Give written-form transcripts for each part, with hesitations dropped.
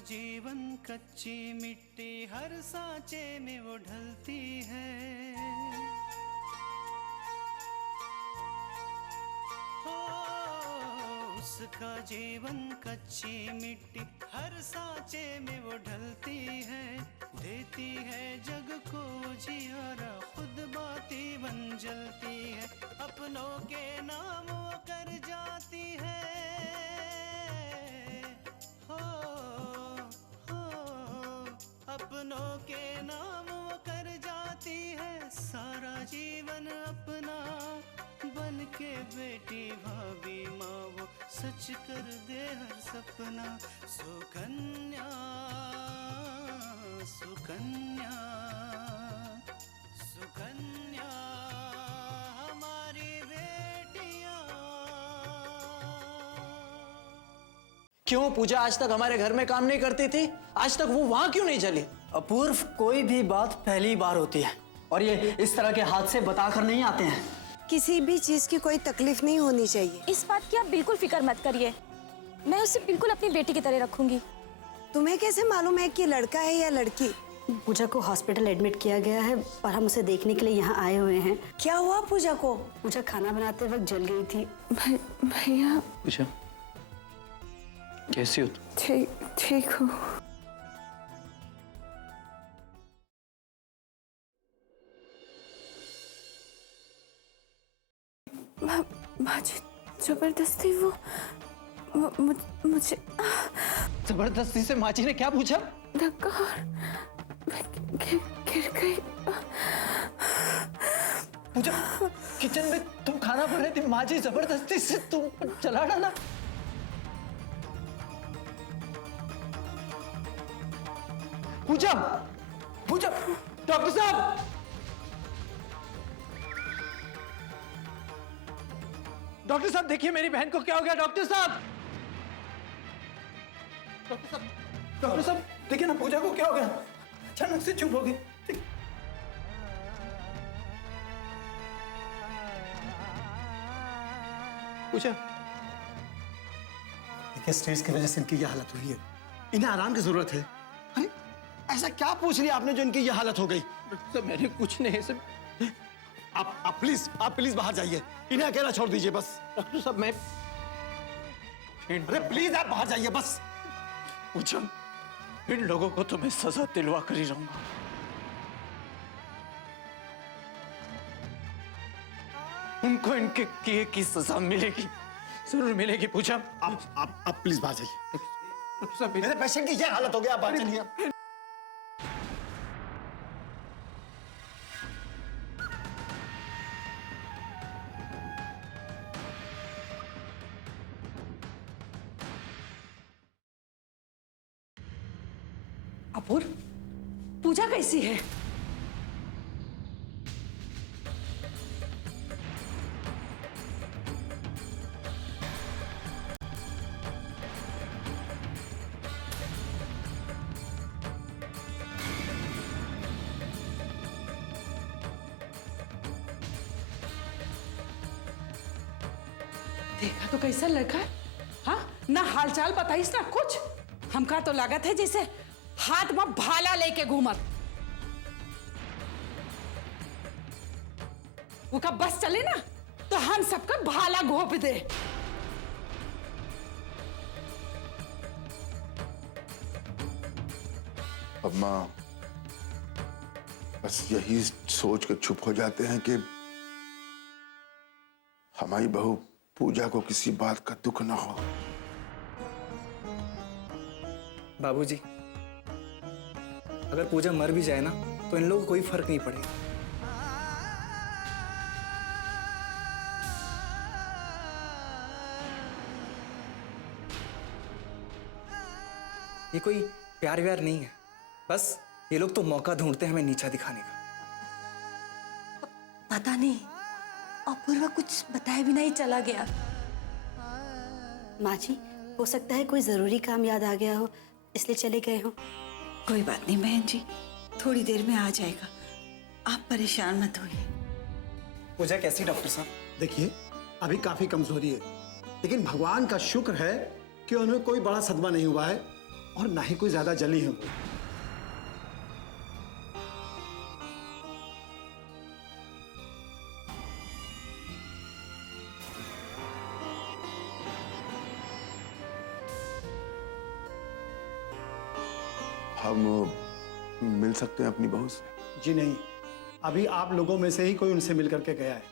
जीवन कच्ची मिट्टी हर सांचे में वो ढलती है। हो उसका जीवन कच्ची मिट्टी हर सांचे में वो ढलती है। देती है जग को जियारा खुद बाती बन जलती है। अपनों के नाम वो कर जाती है। अपनों के नाम वो कर जाती है। सारा जीवन अपना बन के बेटी भाभी माँ वो सच कर दे हर सपना। सुकन्या सुकन्या सुकन्या हमारी बेटियाँ। क्यों पूजा आज तक हमारे घर में काम नहीं करती थी? आज तक वो वहां क्यों नहीं चली? अपूर्व, कोई भी बात पहली बार होती है और ये इस तरह के हादसे बताकर नहीं आते हैं। किसी भी चीज की कोई तकलीफ नहीं होनी चाहिए। इस बात की आप बिल्कुल फिक्र मत करिए, मैं उसे बिल्कुल अपनी बेटी की तरह रखूंगी। तुम्हें कैसे मालूम है कि लड़का है या लड़की? पूजा को हॉस्पिटल एडमिट किया गया है और हम उसे देखने के लिए यहाँ आए हुए हैं। क्या हुआ पूजा को? पूजा खाना बनाते वक्त जल गई थी। भैया पूजा कैसी हो तुम? ठीक हो? माजी जबरदस्ती वो मुझे जबरदस्ती से माची ने क्या पूछा? धक्का और मैं गिर गई। पूजा किचन में तुम खाना बना रही थी, माची जबरदस्ती से तुम चला डाला। पूजा पूजा डॉक्टर साहब, डॉक्टर साहब देखिए मेरी बहन को क्या हो गया। डॉक्टर साहब, डॉक्टर साहब देखिए ना पूजा को क्या हो गया। अचानक से चुप हो गई। पूजा देखिए स्ट्रेस की वजह से इनकी यह हालत हुई है। इन्हें आराम की जरूरत है। अरे ऐसा क्या पूछ लिया आपने जो इनकी यह हालत हो गई? सर मैंने कुछ नहीं सर। आप प्लीज बाहर जाइए। इन्हें अकेला छोड़ दीजिए बस। डॉक्टर साहब मैं अरे प्लीज आप बाहर जाइए बस। पूजा इन लोगों को तो मैं सजा दिलवा कर ही रहूंगा। उनको इनके किए की सजा मिलेगी, जरूर मिलेगी। पूजा आप प्लीज बाहर जाइए। डॉक्टर साहब मेरे पेशेंट की यह हालत हो गई, आप बाहर चलिए। अपूर्व, पूजा कैसी है? देखा तो कैसा लड़का है? हाँ, ना हालचाल बताइस ना कुछ। हमका तो लागत है जैसे हाथ में भाला लेके घूमत। वो का बस चले ना तो हम सबका भाला घोप दे। अम्मा बस यही सोच कर चुप हो जाते हैं कि हमारी बहू पूजा को किसी बात का दुख ना हो। बाबूजी, अगर पूजा मर भी जाए ना तो इन लोगों को कोई फर्क नहीं पड़ेगा। ये कोई प्यार व्यार नहीं है, बस ये लोग तो मौका ढूंढते हैं हमें नीचा दिखाने का। पता नहीं अपूर्वा कुछ बताए बिना ही चला गया। माँ जी, हो सकता है कोई जरूरी काम याद आ गया हो इसलिए चले गए हो। कोई बात नहीं बहन जी, थोड़ी देर में आ जाएगा, आप परेशान मत होइए। पूजा कैसी डॉक्टर साहब? देखिए अभी काफी कमजोरी है, लेकिन भगवान का शुक्र है कि उन्हें कोई बड़ा सदमा नहीं हुआ है और ना ही कोई ज्यादा जली है वो। हम मिल सकते हैं अपनी बहू से? जी नहीं, अभी आप लोगों में से ही कोई उनसे मिल करके गया है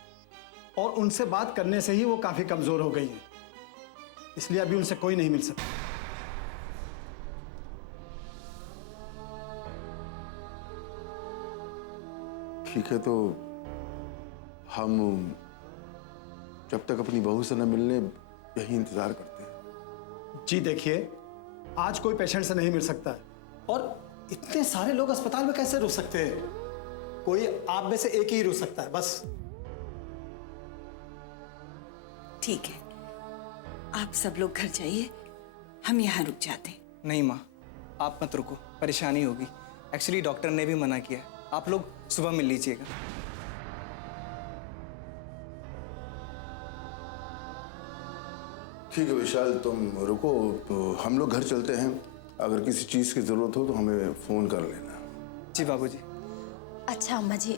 और उनसे बात करने से ही वो काफी कमजोर हो गई है, इसलिए अभी उनसे कोई नहीं मिल सकता। ठीक है, तो हम जब तक अपनी बहू से न मिलने यही इंतजार करते हैं। जी देखिए, आज कोई पेशेंट से नहीं मिल सकता है और इतने सारे लोग अस्पताल में कैसे रुक सकते हैं? कोई आप में से एक ही रुक सकता है बस। ठीक है, आप सब लोग घर जाइए, हम यहाँ रुक जाते हैं। नहीं माँ, आप मत रुको, परेशानी होगी। एक्चुअली डॉक्टर ने भी मना किया है, आप लोग सुबह मिल लीजिएगा। ठीक है विशाल, तुम रुको, तो हम लोग घर चलते हैं। अगर किसी चीज की जरूरत हो तो हमें फोन कर लेना। जी बाबूजी। अच्छा अम्मा जी,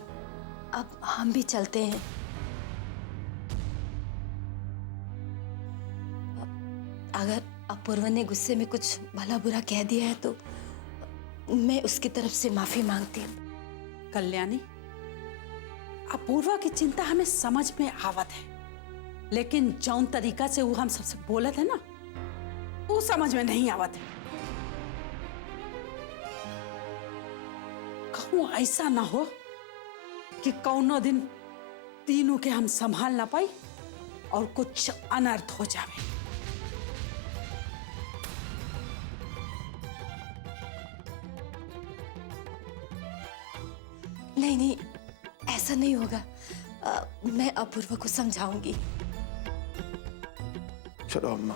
अब हम भी चलते हैं। अगर अपूर्व ने गुस्से में कुछ भला बुरा कह दिया है तो मैं उसकी तरफ से माफी मांगती हूँ। कल्याणी, अपूर्वा की चिंता हमें समझ में आवत है, लेकिन जौन तरीका से वो हम सबसे बोलत है ना, वो समझ में नहीं आवत है। कहूँ ऐसा ना हो कि कौनो दिन तीनों के हम संभाल ना पाई और कुछ अनर्थ हो जावे। नहीं नहीं, ऐसा नहीं होगा। मैं अपूर्व को समझाऊंगी। चलो अम्मा।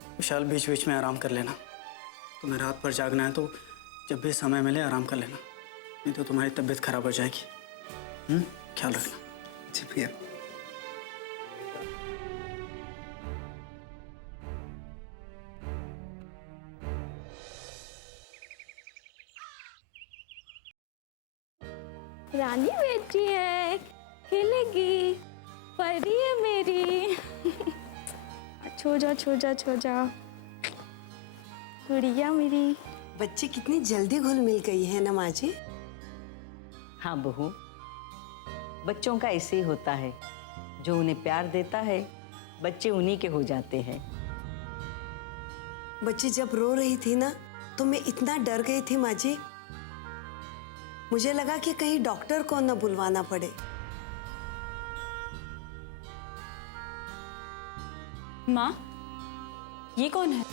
विशाल, बीच बीच में आराम कर लेना। तुम्हें रात भर जागना है तो जब भी समय मिले आराम कर लेना, नहीं तो तुम्हारी तबीयत खराब हो जाएगी। ख्याल रखना। जी भैया। रानी बेटी है, खेलेगी, परी है मेरी। छो जा छो जा छो जा, गुड़िया मेरी। बच्ची कितनी जल्दी घुल मिल गई है ना माँ जी। हाँ बहू, बच्चों का ऐसे ही होता है, जो उन्हें प्यार देता है बच्चे उन्हीं के हो जाते हैं। बच्ची जब रो रही थी ना तो मैं इतना डर गई थी माँ जी, मुझे लगा कि कहीं डॉक्टर को न बुलवाना पड़े। माँ, ये कौन है?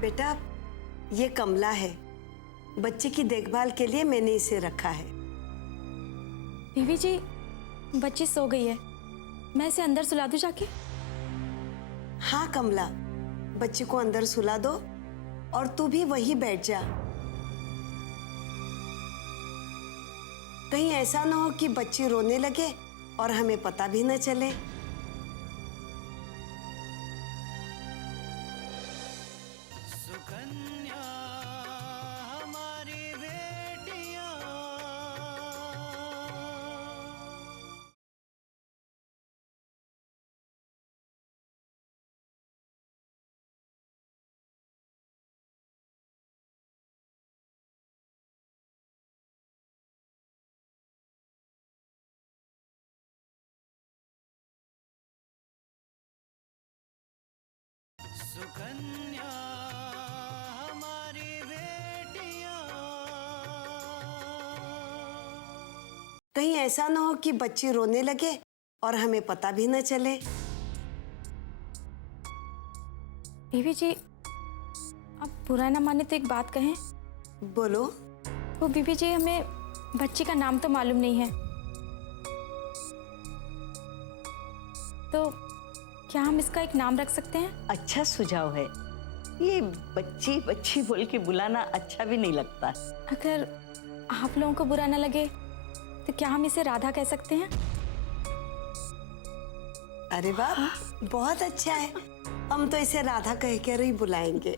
बेटा, ये कमला है। बच्चे की देखभाल के लिए मैंने इसे रखा है। बीवी जी, बच्ची सो गई है, मैं इसे अंदर सुला दूं जाके? हाँ कमला, बच्ची को अंदर सुला दो और तू भी वहीं बैठ जा। कहीं ऐसा ना हो कि बच्ची रोने लगे और हमें पता भी न चले। सुकन्या हमारी बेटियां। सुकन्या हमारी बेटियां। कहीं ऐसा ना हो कि बच्ची रोने लगे और हमें पता भी न चले। बीवी जी, आप बुरा ना माने तो एक बात कहें? बोलो। वो बीवी जी, हमें बच्ची का नाम तो मालूम नहीं है, तो क्या हम इसका एक नाम रख सकते हैं? अच्छा सुझाव है। ये बच्ची बच्ची बोल के बुलाना अच्छा भी नहीं लगता। अगर आप लोगों को बुरा ना लगे तो क्या हम इसे राधा कह सकते हैं? अरे वाह, बहुत अच्छा है। हम तो इसे राधा कह कर ही बुलाएंगे।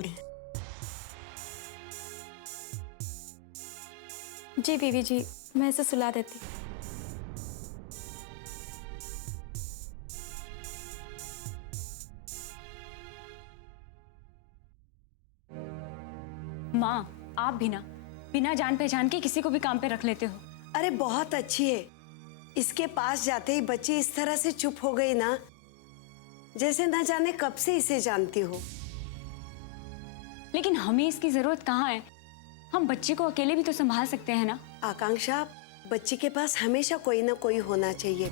जी बीवी जी, मैं इसे सुला देती। माँ, आप भी ना बिना जान पहचान के किसी को भी काम पे रख लेते हो। अरे बहुत अच्छी है। इसके पास जाते ही बच्ची इस तरह से चुप हो गई ना, जैसे ना जाने कब से इसे जानती हो। लेकिन हमें इसकी जरूरत कहाँ है? हम बच्चे को अकेले भी तो संभाल सकते हैं ना। आकांक्षा, बच्ची के पास हमेशा कोई ना कोई होना चाहिए।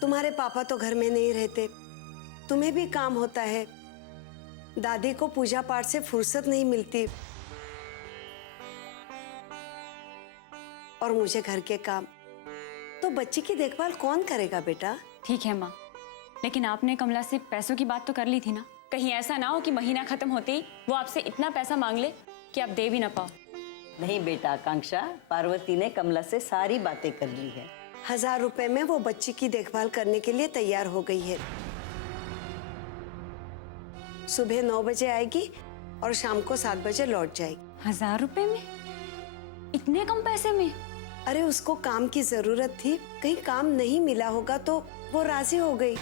तुम्हारे पापा तो घर में नहीं रहते, तुम्हें भी काम होता है, दादी को पूजा पाठ से फुर्सत नहीं मिलती, और मुझे घर के काम। तो बच्ची की देखभाल कौन करेगा बेटा? ठीक है माँ, लेकिन आपने कमला से पैसों की बात तो कर ली थी ना। कहीं ऐसा ना हो कि महीना खत्म होते ही वो आपसे इतना पैसा मांग ले कि आप दे भी ना पाओ। नहीं बेटा आकांक्षा, पार्वती ने कमला से सारी बातें कर ली है। 1000 रुपए में वो बच्ची की देखभाल करने के लिए तैयार हो गई है। सुबह 9 बजे आएगी और शाम को 7 बजे लौट जाएगी। 1000 रुपए में? इतने कम पैसे में? अरे उसको काम की जरूरत थी, कहीं काम नहीं मिला होगा तो वो राजी हो गई।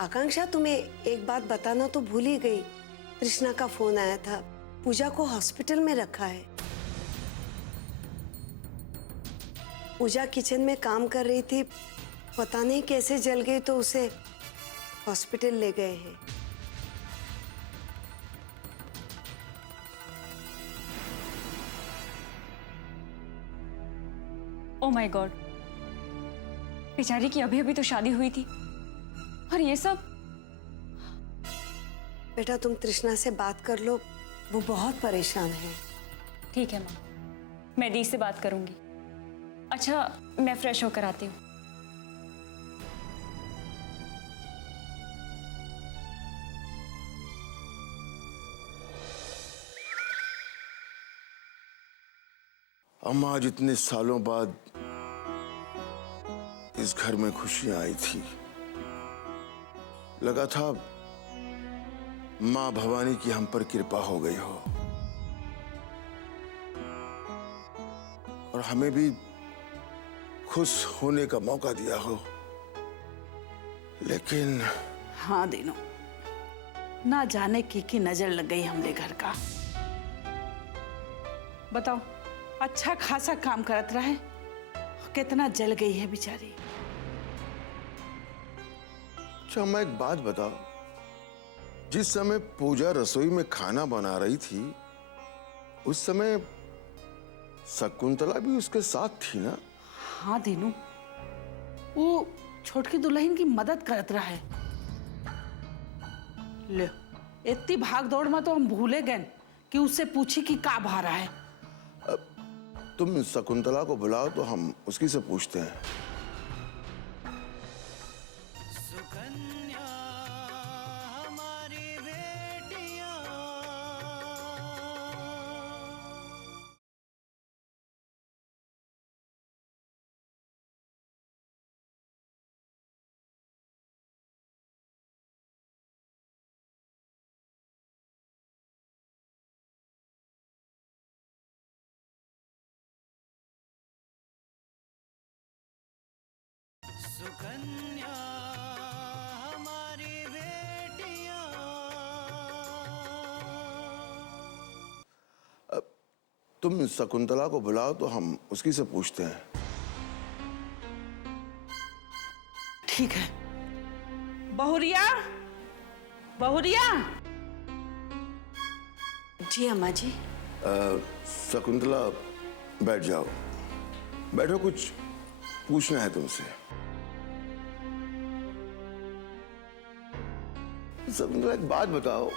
आकांक्षा, तुम्हें एक बात बताना तो भूल ही गई। कृष्णा का फोन आया था, पूजा को हॉस्पिटल में रखा है। पूजा किचन में काम कर रही थी, पता नहीं कैसे जल गई तो उसे हॉस्पिटल ले गए हैं। ओह माय गॉड, बेचारी की अभी अभी तो शादी हुई थी और ये सब। बेटा तुम तृष्णा से बात कर लो, वो बहुत परेशान है। ठीक है माँ, मैं दी से बात करूंगी। अच्छा, मैं फ्रेश होकर आती हूँ। अम्मा, आज इतने सालों बाद इस घर में खुशियां आई थी। लगा था मां भवानी की हम पर कृपा हो गई हो और हमें भी खुश होने का मौका दिया हो। लेकिन हाँ दीनू, ना जाने की नजर लग गई हमने घर का। बताओ, अच्छा खासा काम करत रहे, कितना जल गई है बेचारी। अच्छा अम्मा, एक बात बताओ, जिस समय पूजा रसोई में खाना बना रही थी उस समय शकुंतला भी उसके साथ थी ना? हाँ दीनू, वो छोटकी दुल्हन की मदद करत रहा है। ले, इतनी भाग दौड़ में तो हम भूले गए कि उससे पूछी कि का भा रहा है। तुम शकुंतला को बुलाओ तो हम उसकी से पूछते हैं। सुकन्या हमारी बेटियां। सुकन्या हमारी बेटियां। तुम शकुंतला को बुलाओ तो हम उसकी से पूछते हैं। ठीक है। बहुरिया, बहुरिया। जी अम्मा जी। शकुंतला, बैठ जाओ। बैठो, कुछ पूछना है तुमसे। शकुंतला, एक बात बताओ,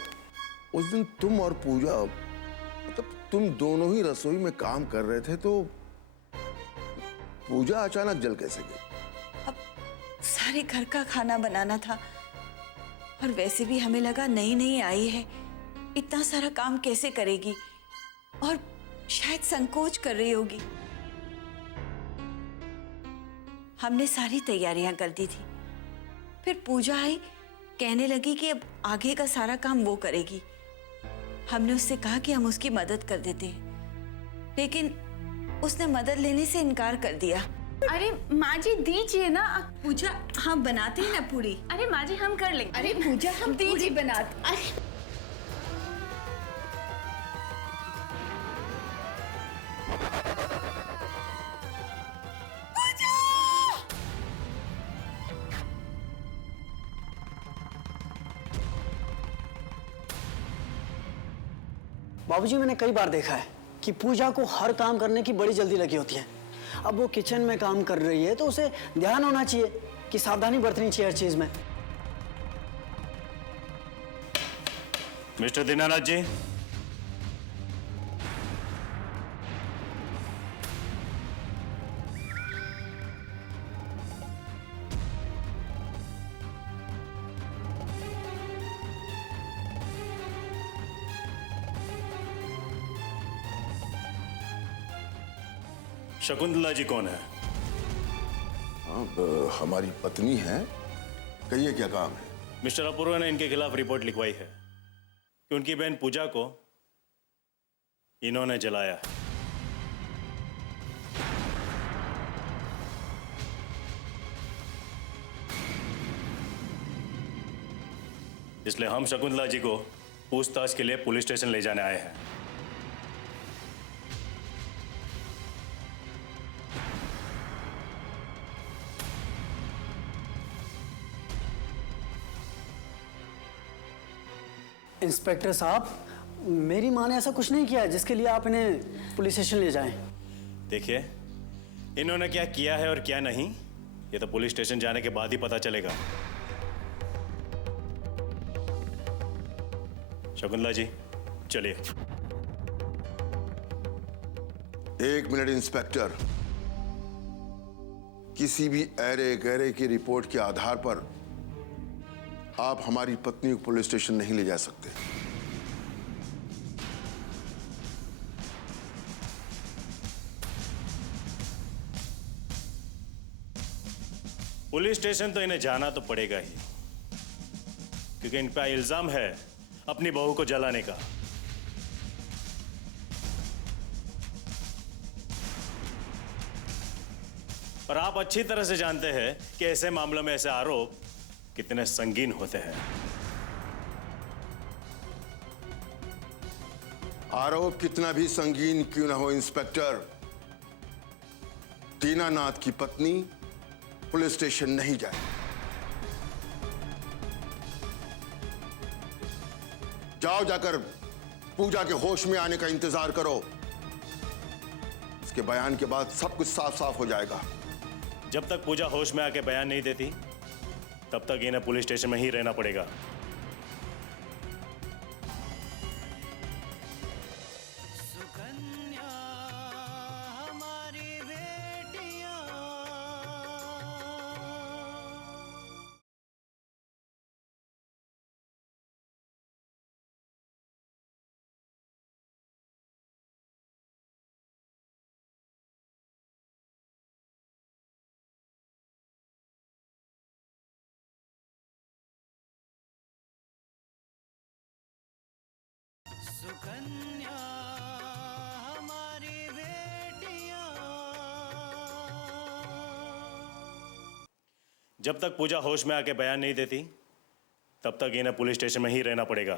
उस दिन तुम और पूजा मतलब तुम दोनों ही रसोई में काम कर रहे थे तो पूजा अचानक जल कैसे गई? सारे घर का खाना बनाना था और वैसे भी हमें लगा नई नई आई है, इतना सारा काम कैसे करेगी और शायद संकोच कर रही होगी। हमने सारी तैयारियां कर दी थी। फिर पूजा आई, कहने लगी कि अब आगे का सारा काम वो करेगी। हमने उससे कहा कि हम उसकी मदद कर देते हैं, लेकिन उसने मदद लेने से इनकार कर दिया। अरे माँ जी दीजिए ना। पूजा हम बनाते हैं ना पूरी। अरे माँ जी हम कर लेंगे। अरे पूजा हम पूरी बनाते। अरे बाबूजी, मैंने कई बार देखा है कि पूजा को हर काम करने की बड़ी जल्दी लगी होती है। अब वो किचन में काम कर रही है तो उसे ध्यान होना चाहिए कि सावधानी बरतनी चाहिए हर चीज में। मिस्टर दीनानाथ जी, शकुंतला जी कौन है? अब हमारी पत्नी है। कहिए क्या काम है? मिस्टर अपूर्वा ने इनके खिलाफ रिपोर्ट लिखवाई है कि उनकी बहन पूजा को इन्होंने जलाया है। इसलिए हम शकुंतला जी को पूछताछ के लिए पुलिस स्टेशन ले जाने आए हैं। इंस्पेक्टर साहब, मेरी माँ ने ऐसा कुछ नहीं किया जिसके लिए आप इन्हें पुलिस स्टेशन ले जाएं। देखिए, इन्होंने क्या किया है और क्या नहीं, ये तो पुलिस स्टेशन जाने के बाद ही पता चलेगा। शकुंतला जी, चलिए। 1 मिनट इंस्पेक्टर। किसी भी ऐरे गैरे की रिपोर्ट के आधार पर आप हमारी पत्नी को पुलिस स्टेशन नहीं ले जा सकते। पुलिस स्टेशन तो इन्हें जाना तो पड़ेगा ही, क्योंकि इन पर इल्जाम है अपनी बहू को जलाने का। और आप अच्छी तरह से जानते हैं कि ऐसे मामलों में ऐसे आरोप कितने संगीन होते हैं। आरोप कितना भी संगीन क्यों ना हो इंस्पेक्टर, दीनानाथ की पत्नी पुलिस स्टेशन नहीं जाए। जाओ, जाकर पूजा के होश में आने का इंतजार करो। इसके बयान के बाद सब कुछ साफ साफ हो जाएगा। जब तक पूजा होश में आके बयान नहीं देती तब तक इन्हें पुलिस स्टेशन में ही रहना पड़ेगा। सुकन्या हमारी बेटियां। जब तक पूजा होश में आके बयान नहीं देती तब तक इन्हें पुलिस स्टेशन में ही रहना पड़ेगा।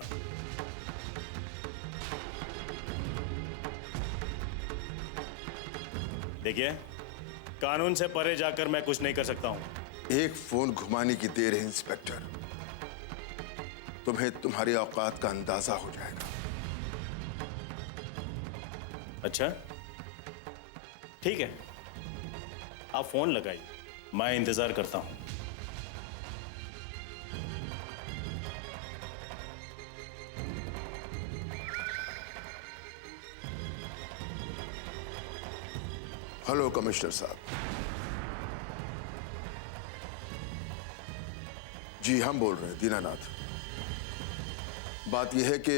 देखिए, कानून से परे जाकर मैं कुछ नहीं कर सकता हूं। एक फोन घुमाने की देर है इंस्पेक्टर, तुम्हें तुम्हारी औकात का अंदाजा हो जाएगा। अच्छा, ठीक है, आप फोन लगाइए, मैं इंतजार करता हूं। हेलो कमिश्नर साहब। जी हम बोल रहे हैं दीनानाथ। बात यह है कि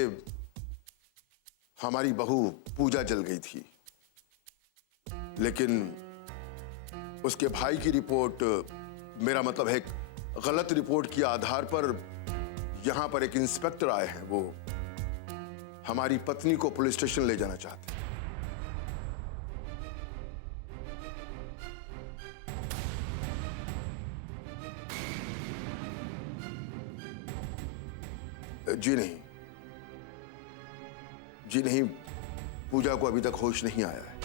हमारी बहू पूजा जल गई थी, लेकिन उसके भाई की रिपोर्ट, मेरा मतलब है गलत रिपोर्ट के आधार पर यहां पर एक इंस्पेक्टर आए हैं। वो हमारी पत्नी को पुलिस स्टेशन ले जाना चाहते हैं। जी नहीं, जी नहीं, पूजा को अभी तक होश नहीं आया है।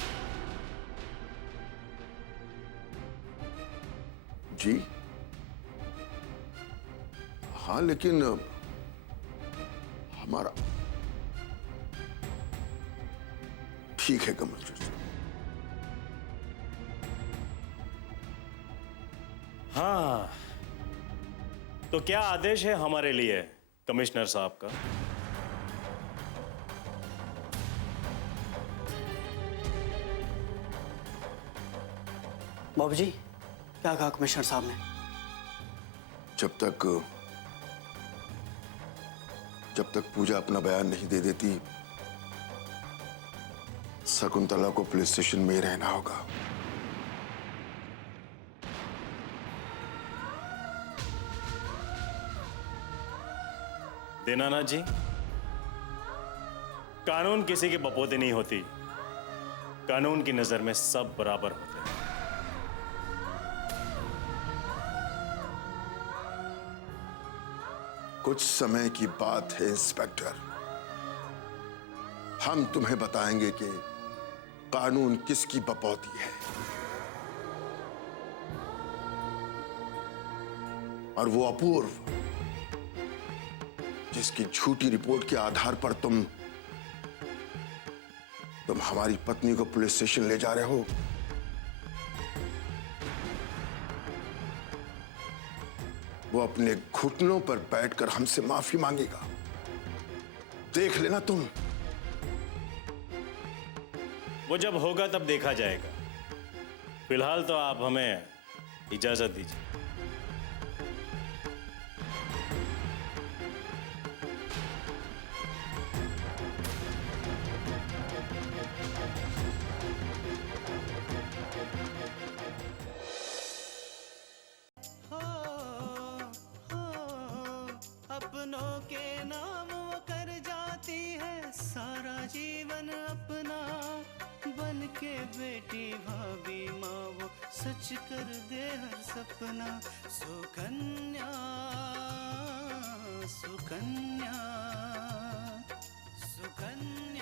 जी हाँ, लेकिन हमारा ठीक है कमिश्नर साहब। हाँ, तो क्या आदेश है हमारे लिए कमिश्नर साहब का? बाबूजी, क्या कहा कमिश्नर साहब ने? जब तक पूजा अपना बयान नहीं दे देती, शकुंतला को पुलिस स्टेशन में ही रहना होगा। दीनानाथ जी, कानून किसी की बपोती नहीं होती। कानून की नजर में सब बराबर होते हैं। कुछ समय की बात है इंस्पेक्टर, हम तुम्हें बताएंगे कि कानून किसकी बपौती है। और वो अपूर्व, जिसकी झूठी रिपोर्ट के आधार पर तुम हमारी पत्नी को पुलिस स्टेशन ले जा रहे हो, वो अपने घुटनों पर बैठकर हमसे माफी मांगेगा। देख लेना तुम। वो जब होगा तब देखा जाएगा। फिलहाल तो आप हमें इजाजत दीजिए। अपनों के नाम वो कर जाती है सारा जीवन अपना, बन के बेटी भाभी माँ वो सच कर दे हर सपना। सुकन्या सुकन्या सुकन्या।